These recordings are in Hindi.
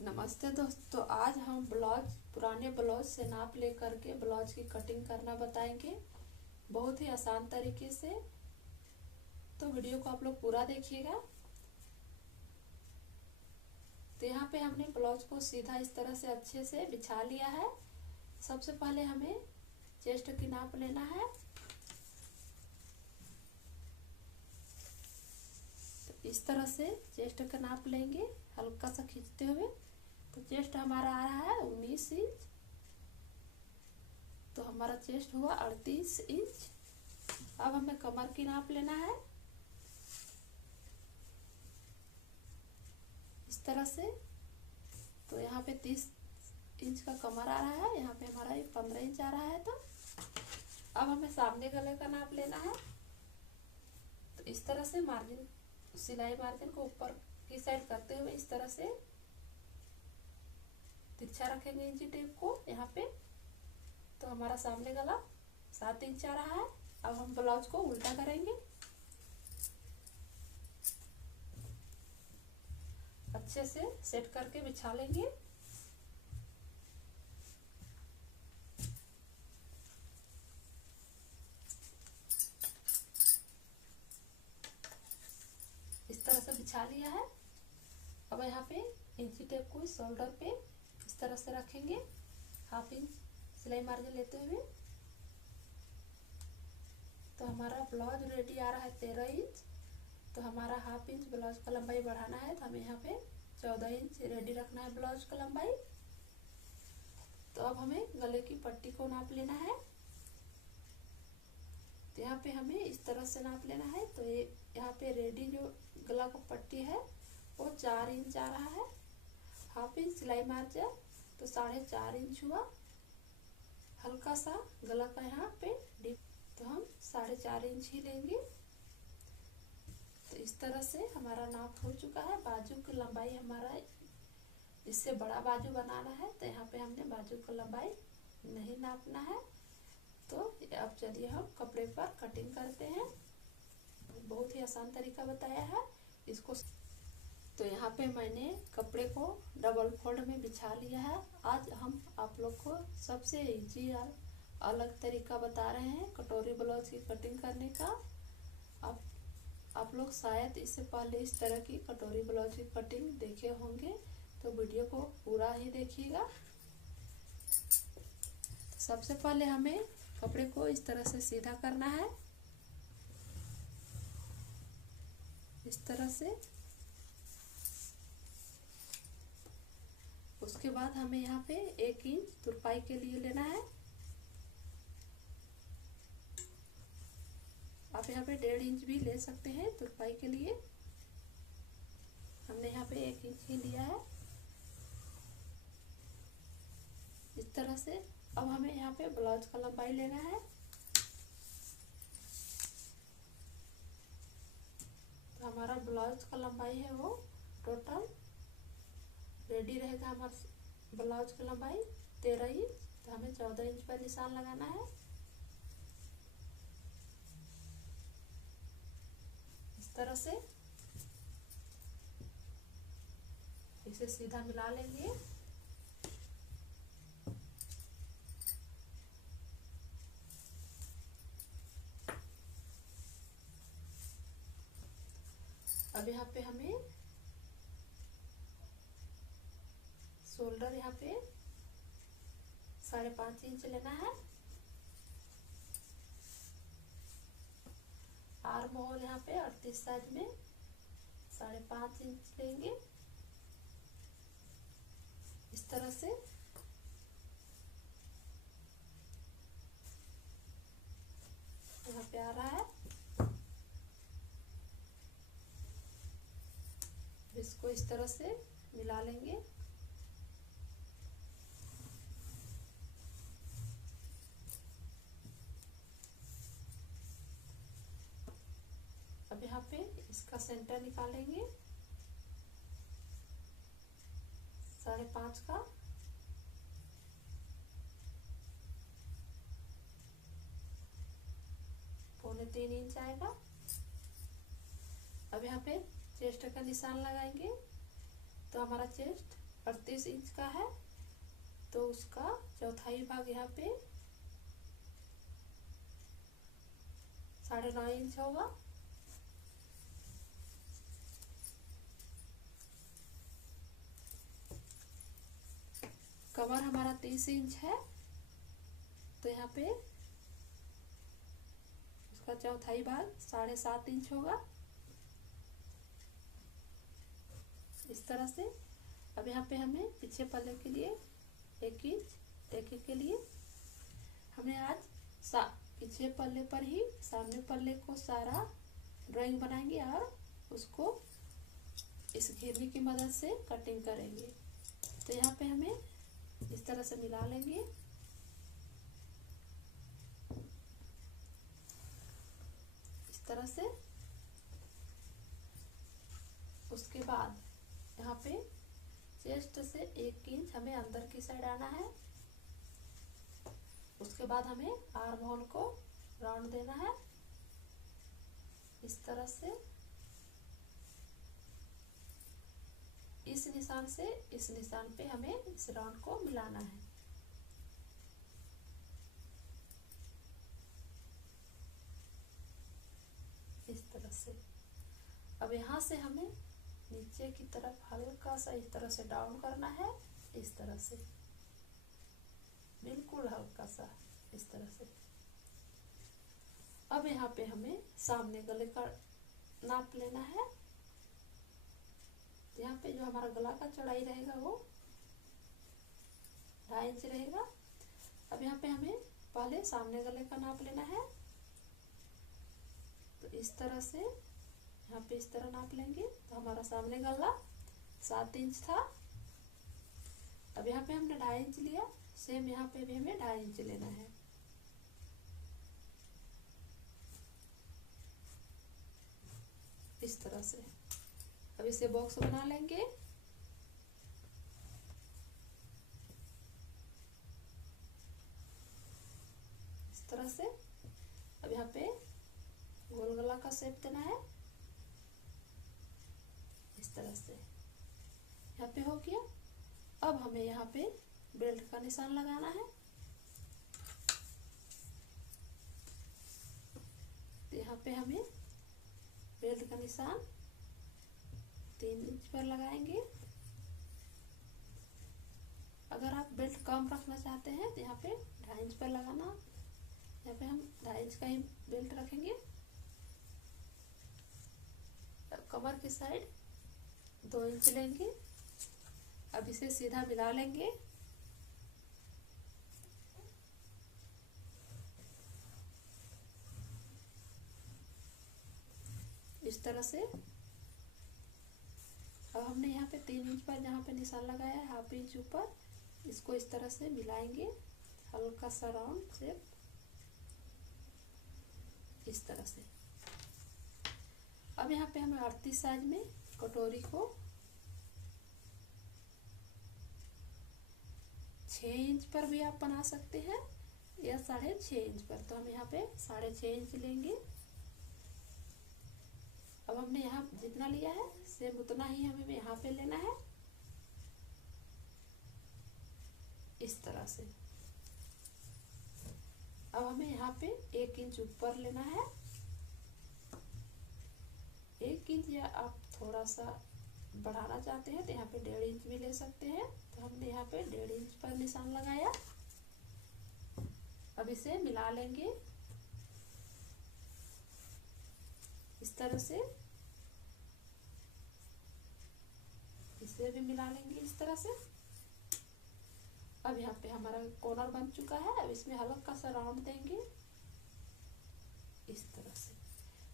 नमस्ते दोस्तों, आज हम पुराने ब्लाउज से नाप ले करके ब्लाउज की कटिंग करना बताएंगे बहुत ही आसान तरीके से। तो वीडियो को आप लोग पूरा देखिएगा। तो यहाँ पे हमने ब्लाउज को सीधा इस तरह से अच्छे से बिछा लिया है। सबसे पहले हमें चेस्ट की नाप लेना है। तो इस तरह से चेस्ट का नाप लेंगे हल्का सा खींचते हुए। तो चेस्ट हमारा आ रहा है 19 इंच। तो हमारा चेस्ट हुआ 38 इंच। अब हमें कमर की नाप लेना है इस तरह से। तो यहाँ पे 30 इंच का कमर आ रहा है, यहाँ पे हमारा 15 इंच आ रहा है। तो अब हमें सामने गले का नाप लेना है। तो इस तरह से मार्जिन, सिलाई मार्जिन को ऊपर की साइड करते हुए इस तरह से तिरछा रखेंगे इंची टेप को यहाँ पे। तो हमारा सामने गला 7 इंच आ रहा है। अब हम ब्लाउज को उल्टा करेंगे, अच्छे से सेट करके बिछा लेंगे। इस तरह से बिछा लिया है। अब यहाँ पे इंची टेप को शोल्डर पे इस तरह से रखेंगे, 1/2 इंच सिलाई मार्जिन लेते हुए। तो हमारा ब्लाउज रेडी आ रहा है 13 इंच। तो हमारा 1/2 इंच ब्लाउज का लंबाई बढ़ाना है। तो हमें यहाँ पे 14 इंच रेडी रखना है ब्लाउज का लंबाई। तो अब हमें गले की पट्टी को नाप लेना है। तो यहाँ पे हमें इस तरह से नाप लेना है। तो ये यहाँ पे रेडी जो गला का पट्टी है वो 4 इंच आ रहा है। 1/2 इंच सिलाई मार्जिन, तो 4.5 इंच हुआ। हल्का सा गला का यहाँ पे डिप, तो हम 4.5 इंच ही लेंगे। तो इस तरह से हमारा नाप हो चुका है। बाजू की लंबाई हमारा, इससे बड़ा बाजू बनाना है। तो यहाँ पे हमने बाजू की लंबाई नहीं नापना है। तो अब चलिए हम कपड़े पर कटिंग करते हैं। बहुत ही आसान तरीका बताया है इसको। तो यहाँ पे मैंने कपड़े को डबल फोल्ड में बिछा लिया है। आज हम आप लोग को सबसे इजी और अलग तरीका बता रहे हैं कटोरी ब्लाउज की कटिंग करने का। आप लोग शायद इससे पहले इस तरह की कटोरी ब्लाउज की कटिंग देखे होंगे। तो वीडियो को पूरा ही देखिएगा। सबसे पहले हमें कपड़े को इस तरह से सीधा करना है, इस तरह से। उसके बाद हमें यहाँ पे 1 इंच तुरपाई के लिए लेना है। आप यहाँ पे 1.5 इंच भी ले सकते हैं तुरपाई के लिए। हमने यहाँ पे 1 इंच ही लिया है इस तरह से। अब हमें यहाँ पे ब्लाउज का लंबाई लेना है। तो हमारा ब्लाउज का लंबाई है वो टोटल रेडी रहेगा हमारा ब्लाउज की लंबाई 13 इंच। तो हमें 14 इंच पर निशान लगाना है। इस तरह से इसे सीधा मिला लेंगे। अब यहाँ पे हमें शोल्डर यहाँ पे 5.5 इंच लेना है। आर्म होल यहाँ पे 38 साइज में 5.5 इंच लेंगे इस तरह से। यहाँ पे आ रहा है। इसको इस तरह से मिला लेंगे। अब यहाँ पे इसका सेंटर निकालेंगे 5.5 का। पौने 3 इंच आएगा। अब यहाँ पे चेस्ट का निशान लगाएंगे। तो हमारा चेस्ट 38 इंच का है, तो उसका चौथाई भाग यहाँ पे 9.5 इंच होगा। कमर हमारा 30 इंच है, तो यहाँ पे उसका चौथाई भाग 7.5 इंच होगा, इस तरह से। अब यहाँ पे हमें पीछे पल्ले के लिए 1 इंच टेके के लिए हमने आज पीछे पल्ले पर ही सामने पल्ले को सारा ड्राइंग बनाएंगे और उसको इस घेरनी की मदद से कटिंग करेंगे। तो यहाँ पे हमें इस तरह से मिला लेंगे, इस तरह से। उसके बाद यहाँ पे चेस्ट से 1 इंच हमें अंदर की साइड आना है। उसके बाद हमें आर्म होल को राउंड देना है, इस तरह से। इस निशान से इस निशान पे हमें इस राउंड को मिलाना है। इस तरह से। अब यहाँ से हमें नीचे की तरफ हल्का सा इस तरह से डाउन करना है, इस तरह से, बिल्कुल हल्का सा इस तरह से। अब यहाँ पे हमें सामने गले का नाप लेना है। यहाँ पे जो हमारा गला का चौड़ाई रहेगा वो 2.5 इंच रहेगा। अब यहाँ पे हमें पहले सामने गले का नाप लेना है, तो इस तरह से यहाँ पे इस तरह नाप लेंगे। तो हमारा सामने गला 7 इंच था, अब यहाँ पे हमने 2.5 इंच लिया। सेम यहाँ पे भी हमें 2.5 इंच लेना है, इस तरह से। अब इसे बॉक्स बना लेंगे। इस तरह से। अब यहाँ पे गोल गला का शेप देना है, इस तरह से। यहाँ पे हो गया। अब हमें यहाँ पे बेल्ट का निशान लगाना है। तो यहाँ पे हमें बेल्ट का निशान 3 इंच पर लगाएंगे। अगर आप बेल्ट कम रखना चाहते हैं तो यहाँ पे 2.5 इंच पर लगाना। यहाँ पे हम 2.5 इंच का ही बेल्ट रखेंगे। कमर की साइड 2 इंच लेंगे। अब इसे सीधा मिला लेंगे, इस तरह से। अब हमने यहाँ पे 3 इंच पर जहाँ पे निशान लगाया है 1/2 इंच ऊपर, इसको इस तरह से मिलाएंगे, हल्का सा राउंड शेप, इस तरह से। अब यहाँ पे हमें 38 साइज में कटोरी को 6 इंच पर भी आप बना सकते हैं या 6.5 इंच पर। तो हम यहाँ पे 6.5 इंच लेंगे। अब हमने यहाँ जितना लिया है सेम उतना ही हमें यहाँ पे लेना है, इस तरह से। अब हमें यहाँ पे 1 इंच ऊपर लेना है, 1 इंच, या आप थोड़ा सा बढ़ाना चाहते हैं तो यहाँ पे 1.5 इंच भी ले सकते हैं। तो हमने यहाँ पे 1.5 इंच पर निशान लगाया। अब इसे मिला लेंगे, इस तरह से। इसे भी मिला लेंगे इस तरह से। अब यहाँ पे हमारा कॉर्नर बन चुका है। अब इसमें हल्का सा राउंड देंगे, इस तरह से।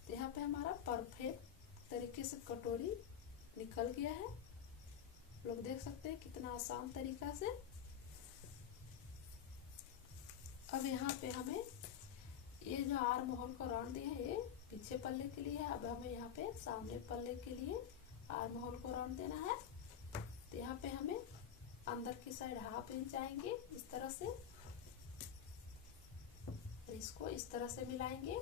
तो यहाँ पे हमारा परफेक्ट तरीके से कटोरी निकल गया है। लोग देख सकते हैं कितना आसान तरीका से। अब यहाँ पे हमें ये जो आर्म होल को राउंड दिए हैं ये पीछे पल्ले के लिए है। अब हमें यहाँ पे सामने पल्ले के लिए आर्म होल को राउंड देना है। तो यहाँ पे हमें अंदर की साइड 1/2 इंच आएंगे, इस तरह से। और इसको इस तरह से मिलाएंगे।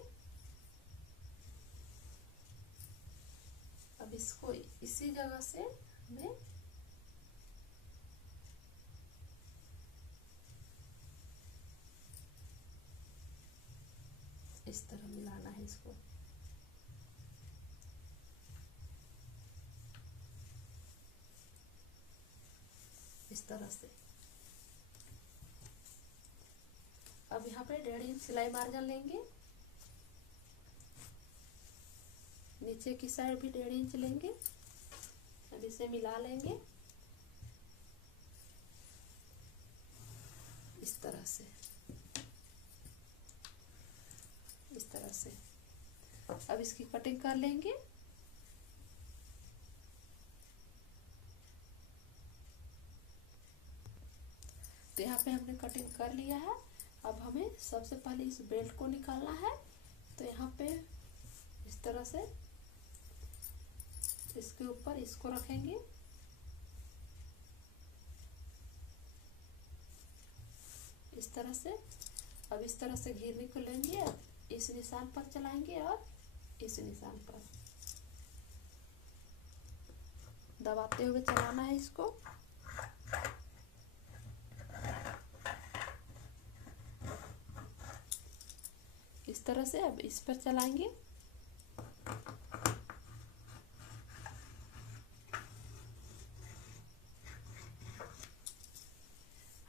अब इसको इसी जगह से हमें इस तरह मिलाना है इसको। इस तरह से। अब यहाँ पे 1.5 इंच सिलाई मार्जिन लेंगे, नीचे की साइड भी 1.5 इंच लेंगे। अब इसे मिला लेंगे इस तरह से, इस तरह से। अब इसकी कटिंग कर लेंगे। तो यहाँ पे हमने कटिंग कर लिया है। अब हमें सबसे पहले इस बेल्ट को निकालना है। तो यहाँ पे इस तरह से इसके ऊपर इसको रखेंगे, इस तरह से। अब इस तरह से घेरने को लेंगे, इस निशान पर चलाएंगे और इस निशान पर दबाते हुए चलाना है इसको। इस तरह से। अब इस पर चलाएंगे,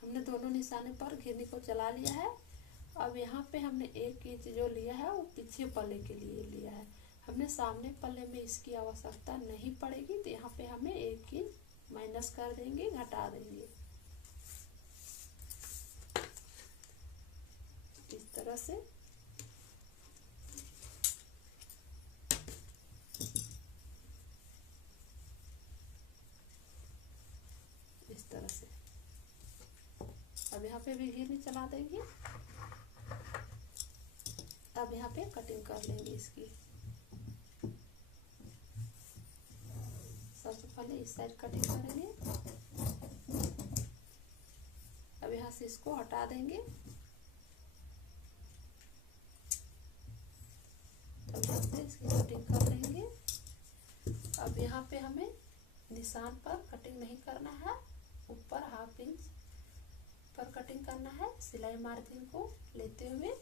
हमने दोनों निशाने पर घेरने को चला लिया है। अब यहाँ पे हमने 1 इंच जो लिया है वो पीछे पल्ले के लिए लिया है। हमने सामने पल्ले में इसकी आवश्यकता नहीं पड़ेगी, तो यहाँ पे हमें 1 इंच माइनस कर देंगे, घटा देंगे इस तरह से। इस तरह से। अब यहाँ पे भी घेरनी चला देंगे। अब यहाँ पे कटिंग कर लेंगे इसकी। सबसे पहले इस साइड कटिंग करेंगे। अब यहाँ से इसको हटा देंगे। अब यहाँ से इसकी कटिंग कर लेंगे। अब यहाँ पे हमें निशान पर कटिंग नहीं करना है, ऊपर 1/2 इंच पर कटिंग करना है, सिलाई मार्जिन को लेते हुए।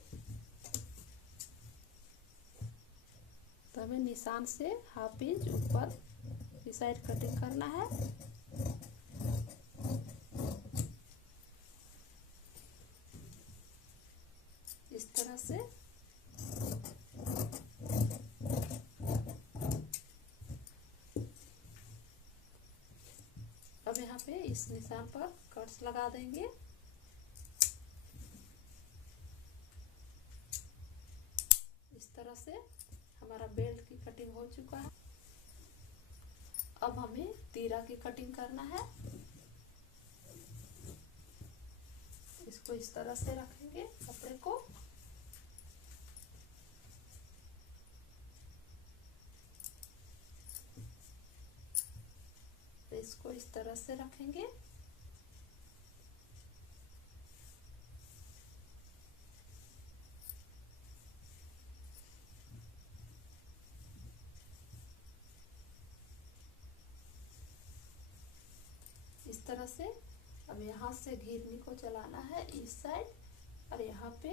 तो हमें निशान से 1/2 इंच ऊपर इस साइड कटिंग करना है। इस तरह से। अब यहाँ पे इस निशान पर कट्स लगा देंगे। इस तरह से हमारा बेल्ट की कटिंग हो चुका है। अब हमें तीरा की कटिंग करना है। इसको इस तरह से रखेंगे कपड़े को। इसको इस तरह से रखेंगे। इस तरह से। अब यहाँ से घेरनी को चलाना है इस साइड और यहाँ पे,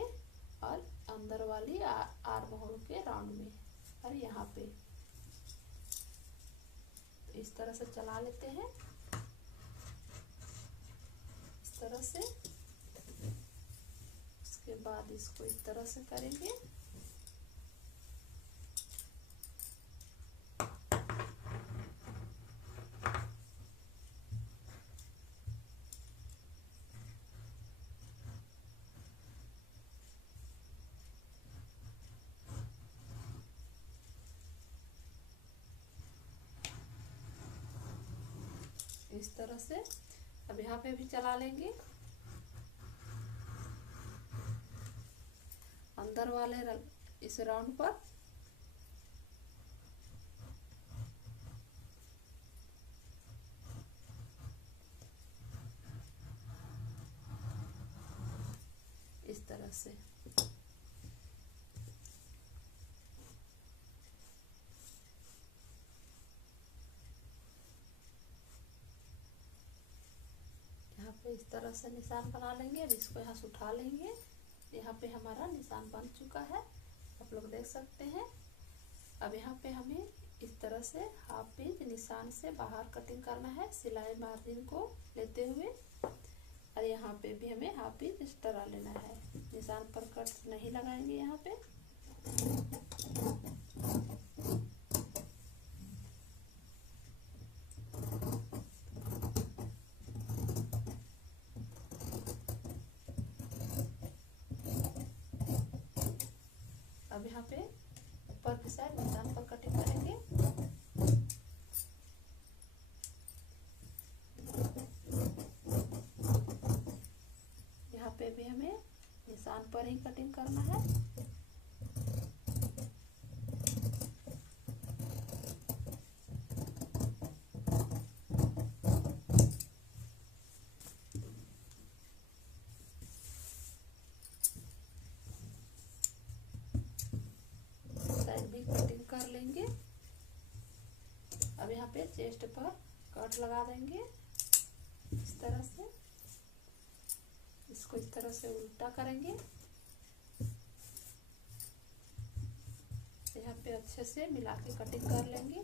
और अंदर वाली आर्म होल के राउंड में, और यहाँ पे तो इस तरह से चला लेते हैं, इस तरह से। उसके बाद इसको इस तरह से करेंगे। इस तरह से। अब यहाँ पे भी चला लेंगे अंदर वाले इस राउंड पर। इस तरह से। यहाँ पे इस तरह से निशान बना लेंगे। अब इसको यहाँ से उठा लेंगे। यहाँ पे हमारा निशान बन चुका है। आप लोग देख सकते हैं। अब यहाँ पे हमें इस तरह से हाफ इंच निशान से बाहर कटिंग करना है सिलाई मार्जिन को लेते हुए, और यहाँ पे भी हमें हाफ इंच एक्स्ट्रा लेना है। निशान पर कट नहीं लगाएंगे यहाँ पे। अब यहाँ पे ऊपर की साइड निशान पर कटिंग करेंगे। यहाँ पे भी हमें निशान पर ही कटिंग करना है। साइड भी कटिंग कर लेंगे। अब यहाँ पे चेस्ट पर कट लगा देंगे इस तरह से। इसको इस तरह से उल्टा करेंगे। यहाँ पे अच्छे से मिला के कटिंग कर लेंगे।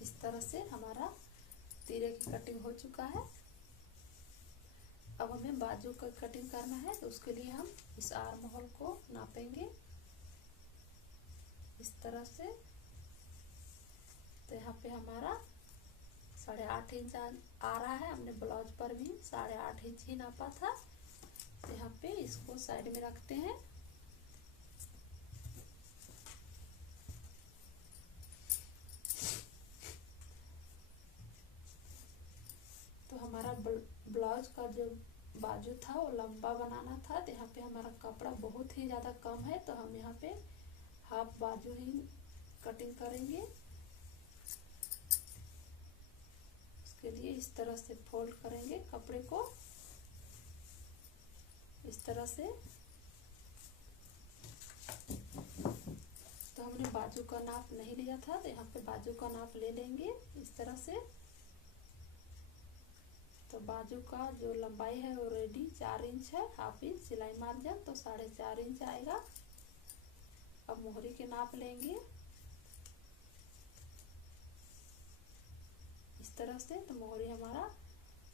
इस तरह से हमारा तीरे की कटिंग हो चुका है। अब हमें बाजू का कटिंग करना है, तो उसके लिए हम इस आर्म होल को नापेंगे इस तरह से। तो यहाँ पे हमारा 8.5 इंच आ रहा है। हमने ब्लाउज पर भी 8.5 इंच ही नापा था। तो यहाँ पे इसको साइड में रखते हैं। तो हमारा ब्लाउज का जो बाजू था वो लंबा बनाना था। तो यहाँ पे हमारा कपड़ा बहुत ही ज़्यादा कम है, तो हम यहाँ पे हाफ बाजू ही कटिंग करेंगे। उसके लिए इस तरह से फोल्ड करेंगे कपड़े को इस तरह से। तो हमने बाजू का नाप नहीं लिया था, तो यहाँ पे बाजू का नाप ले लेंगे इस तरह से। तो बाजू का जो लंबाई है वो रेडी 4 इंच है, हाफ इंच सिलाई मार्जिन, तो 4.5 इंच आएगा। अब मोहरी के नाप लेंगे इस तरह से। तो मोहरी हमारा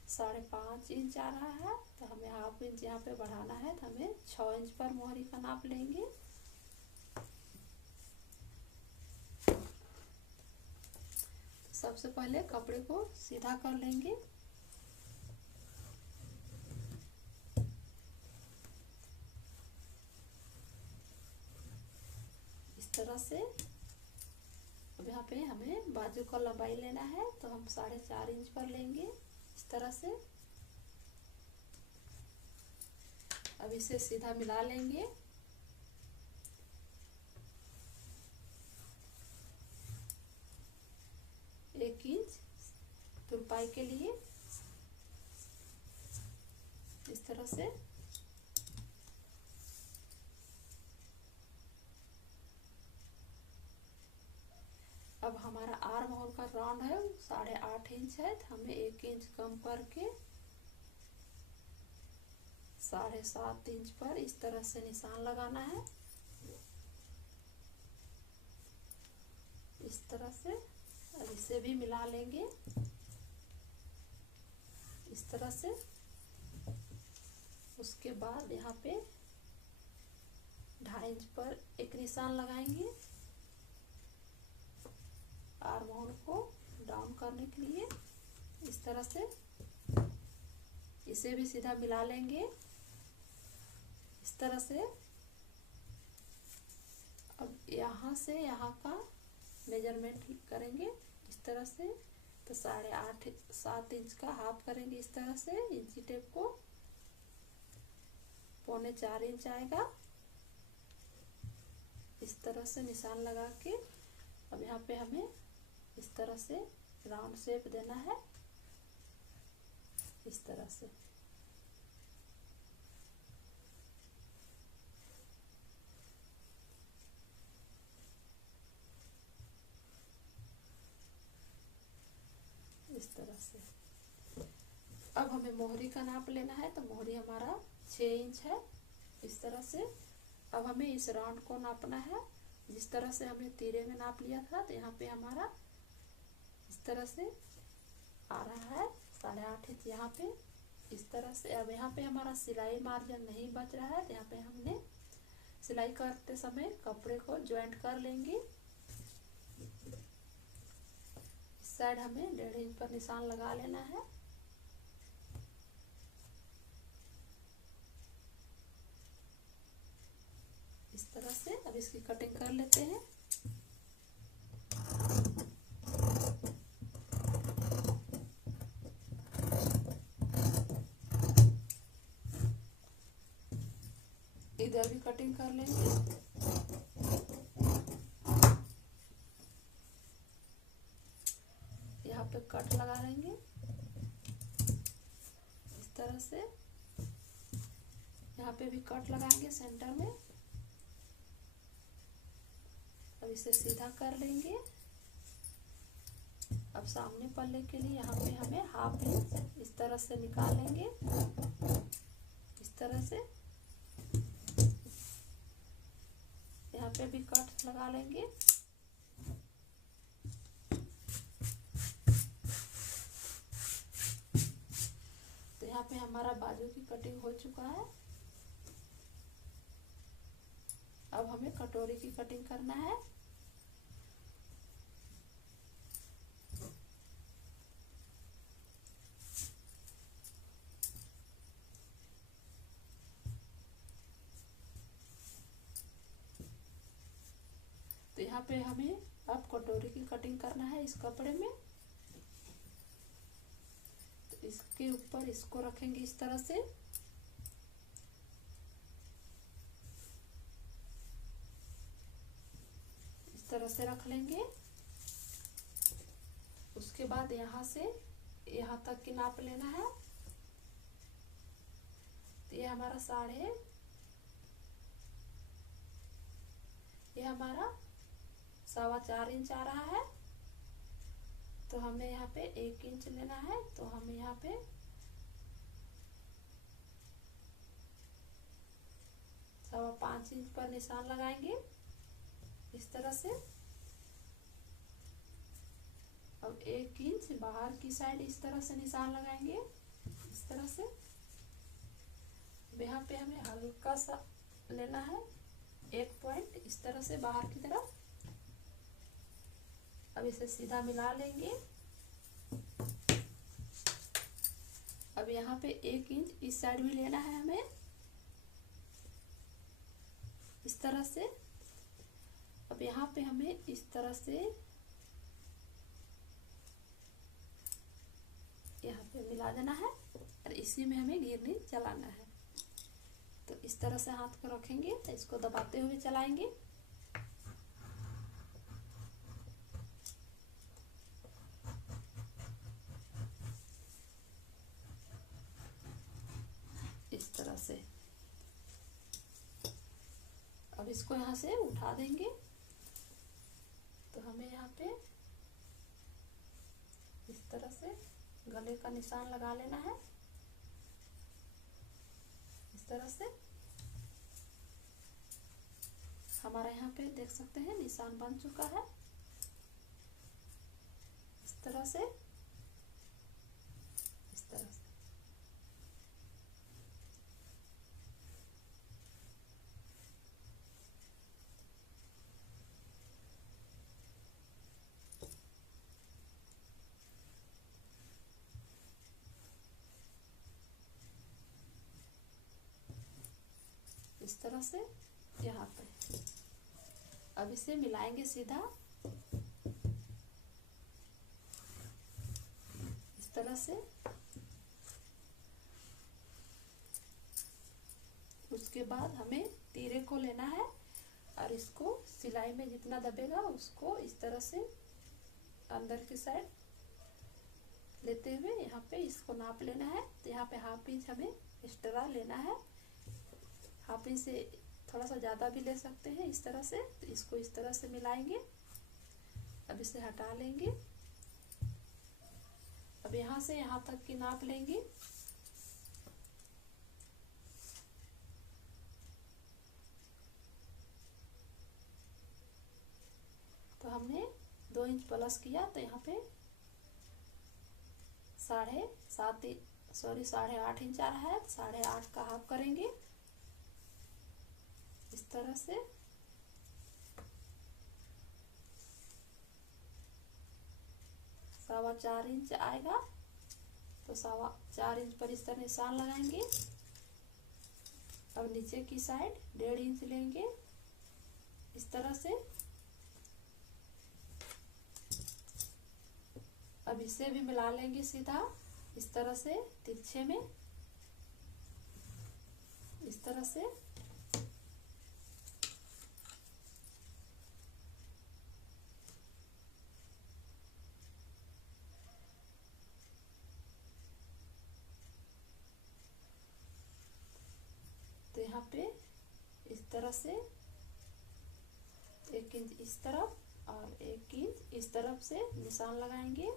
5.5 इंच आ रहा है, तो हमें हाफ इंच यहाँ पे बढ़ाना है। तो हमें 6 इंच पर मोहरी का नाप लेंगे। तो सबसे पहले कपड़े को सीधा कर लेंगे इस तरह से। अब यहाँ पे हमें बाजू का लंबाई लेना है, तो हम 4.5 इंच पर लेंगे इस तरह से। अब इसे सीधा मिला लेंगे। एक इंच तुरपाई के लिए इस तरह से। अब हमारा आर्म होल का राउंड है 8.5 इंच है, तो हमें 1 इंच कम करके 7.5 इंच पर इस तरह से निशान लगाना है इस तरह से। अब इसे भी मिला लेंगे इस तरह से। उसके बाद यहाँ पे 2.5 इंच पर एक निशान लगाएंगे आर्म होल को डाउन करने के लिए इस तरह से। इसे भी सीधा मिला लेंगे इस तरह से। अब यहाँ से यहाँ का मेजरमेंट करेंगे इस तरह से। तो 7.5 इंच का हाफ करेंगे इस तरह से। इंची टेप को 3.25 इंच आएगा इस तरह से निशान लगा के। अब यहाँ पे हमें इस तरह से राउंड शेप देना है इस तरह से। तरह से। अब हमें मोहरी का नाप लेना है, तो मोहरी हमारा 6 इंच है इस तरह से। अब हमें इस राउंड को नापना है, जिस तरह से हमने तीरे में नाप लिया था, तो यहाँ पे हमारा इस तरह से आ रहा है 8.5 इंच यहाँ पे इस तरह से। अब यहाँ पे हमारा सिलाई मार्जिन नहीं बच रहा है, तो यहाँ पे हमने सिलाई करते समय कपड़े को ज्वाइंट कर लेंगे। इस साइड हमें 1.5 इंच पर निशान लगा लेना है। इस तरह से अब इसकी कटिंग कर लेते हैं। इधर भी कटिंग कर लेंगे। यहाँ पे कट लगा लेंगे इस तरह से। यहाँ पे भी कट लगाएंगे सेंटर में। अब इसे सीधा कर लेंगे। अब सामने पल्ले के लिए यहाँ पे हमें 1/2 इंच इस तरह से निकाल लेंगे, इस तरह से। यहाँ पे भी कट लगा लेंगे। तो यहाँ पे हमारा बाजू की कटिंग हो चुका है। अब हमें कटोरी की कटिंग करना है। तो यहाँ पे हमें अब कटोरी की कटिंग करना है इस कपड़े में। तो इसके ऊपर इसको रखेंगे इस तरह से। इस तरह से रख लेंगे। उसके बाद यहाँ से यहाँ तक की नाप लेना है। तो ये हमारा ये हमारा 4.25 इंच आ रहा है। तो हमें यहाँ पे 1 इंच लेना है। तो हमें यहाँ पे 5.25 इंच पर निशान लगाएंगे इस तरह से। अब 1 इंच बाहर की साइड इस तरह से निशान लगाएंगे इस तरह से। यहाँ पे हमें हल्का सा लेना है 1 पॉइंट इस तरह से बाहर की तरफ। अब इसे सीधा मिला लेंगे। अब यहाँ पे 1 इंच इस साइड भी लेना है हमें इस तरह से। अब यहाँ पे हमें इस तरह से यहाँ पे मिला देना है और इसी में हमें गिरनी चलाना है। तो इस तरह से हाथ को रखेंगे, तो इसको दबाते हुए चलाएंगे। इस तरह से। अब इसको यहाँ से उठा देंगे। तो हमें यहाँ पे इस तरह से गले का निशान लगा लेना है इस तरह से। हमारा यहाँ पे देख सकते हैं निशान बन चुका है इस तरह से, इस तरह से। इस तरह से यहाँ पे। अब इसे मिलाएंगे सीधा इस तरह से। उसके बाद हमें तीरे को लेना है और इसको सिलाई में जितना दबेगा उसको इस तरह से अंदर की साइड लेते हुए यहाँ पे इसको नाप लेना है। तो यहाँ पे 1/2 इंच हमें एक्स्ट्रा लेना है। 1/2 इंच से थोड़ा सा ज़्यादा भी ले सकते हैं इस तरह से। तो इसको इस तरह से मिलाएंगे। अब इसे हटा लेंगे। अब यहाँ से यहाँ तक की नाप लेंगे। तो हमने 2 इंच प्लस किया, तो यहाँ पे 8.5 इंच आ रहा है। 8.5 का हाफ करेंगे इस तरह से। सवा 4 इंच आएगा, तो 4.25 इंच पर इस तरह निशान लगाएंगे। अब नीचे की साइड 1.5 इंच लेंगे इस तरह से। अब इसे भी मिला लेंगे सीधा इस तरह से तिरछे में, इस तरह से। तो यहाँ पे इस तरह से 1 इंच इस तरफ और 1 इंच इस तरफ से निशान लगाएंगे।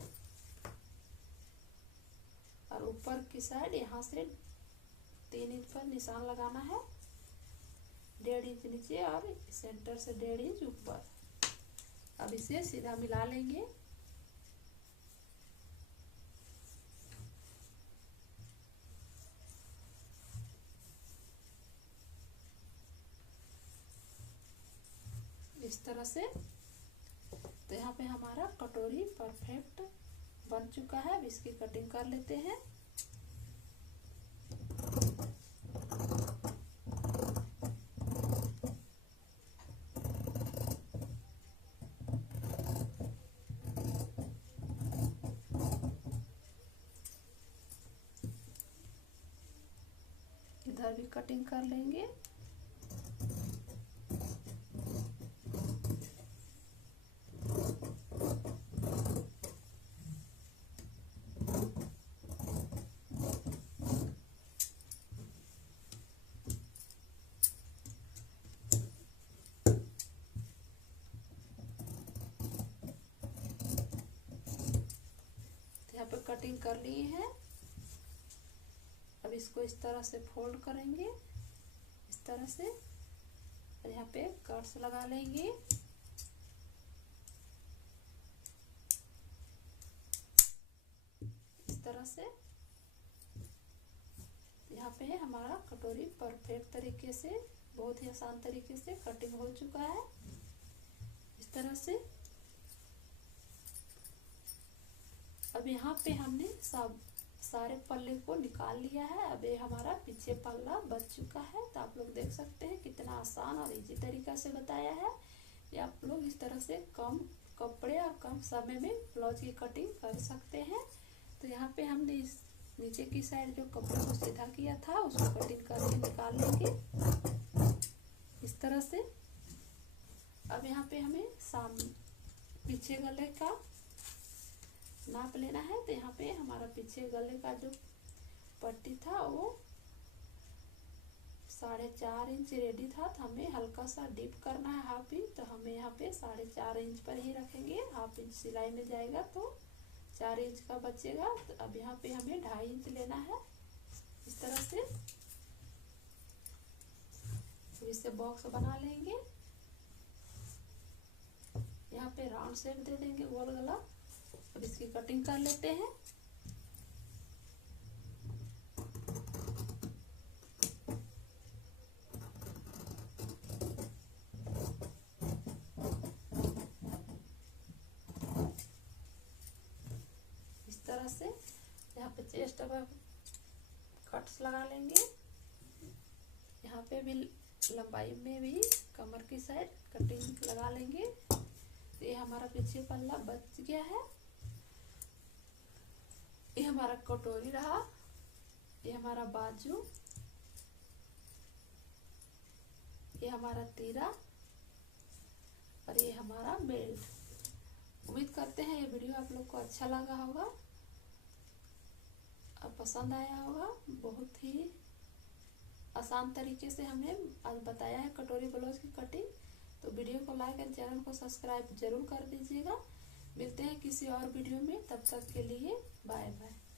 और ऊपर की साइड यहाँ से 3 इंच पर निशान लगाना है, 1.5 इंच नीचे और सेंटर से 1.5 इंच ऊपर। अब इसे सीधा मिला लेंगे। इस तरह से। तो यहाँ पे हमारा कटोरी परफेक्ट बन चुका है। अब इसकी कटिंग कर लेते हैं। इधर भी कटिंग कर लेंगे। यहाँ पे कटिंग कर लिए हैं। अब इसको इस तरह से फोल्ड करेंगे इस तरह से, और यहाँ पे कट्स लगा लेंगे। इस तरह से। यहाँ पे हमारा कटोरी परफेक्ट तरीके से, बहुत ही आसान तरीके से कटिंग हो चुका है इस तरह से। अब यहाँ पे हमने सारे पल्ले को निकाल लिया है। अब ये हमारा पीछे पल्ला बच चुका है। तो आप लोग देख सकते हैं कितना आसान और इजी तरीका से बताया है। ये आप लोग इस तरह से कम कपड़े और कम समय में ब्लाउज की कटिंग कर सकते हैं। तो यहाँ पे हमने इस नीचे की साइड जो कपड़े को सीधा किया था उसको कटिंग करके निकाल लेंगे इस तरह से। अब यहाँ पे हमें सामने पीछे गले का नाप लेना है। तो यहाँ पे हमारा पीछे गले का जो पट्टी था वो 4.5 इंच रेडी था। तो हमें हल्का सा डीप करना है 1/2 इंच। तो हमें यहाँ पे 4.5 इंच पर ही रखेंगे। 1/2 इंच सिलाई में जाएगा तो 4 इंच का बचेगा। तो अब यहाँ पे हमें 2.5 इंच लेना है इस तरह से। तो इससे बॉक्स बना लेंगे। यहाँ पे राउंड शेप दे देंगे, गोल गला। अब इसकी कटिंग कर लेते हैं। इस तरह से यहाँ पे चेस्ट पर कट्स लगा लेंगे। यहाँ पे भी लंबाई में भी कमर की साइड कटिंग लगा लेंगे। तो ये हमारा पीछे पल्ला बच गया है। ये हमारा कटोरी रहा, ये हमारा बाजू, ये हमारा तीरा और ये हमारा बेल्ट। उम्मीद करते हैं ये वीडियो आप लोग को अच्छा लगा होगा और पसंद आया होगा। बहुत ही आसान तरीके से हमने आज बताया है कटोरी ब्लाउज की कटिंग। तो वीडियो को लाइक और चैनल को सब्सक्राइब जरूर कर दीजिएगा। मिलते हैं किसी और वीडियो में, तब तक के लिए बाय बाय।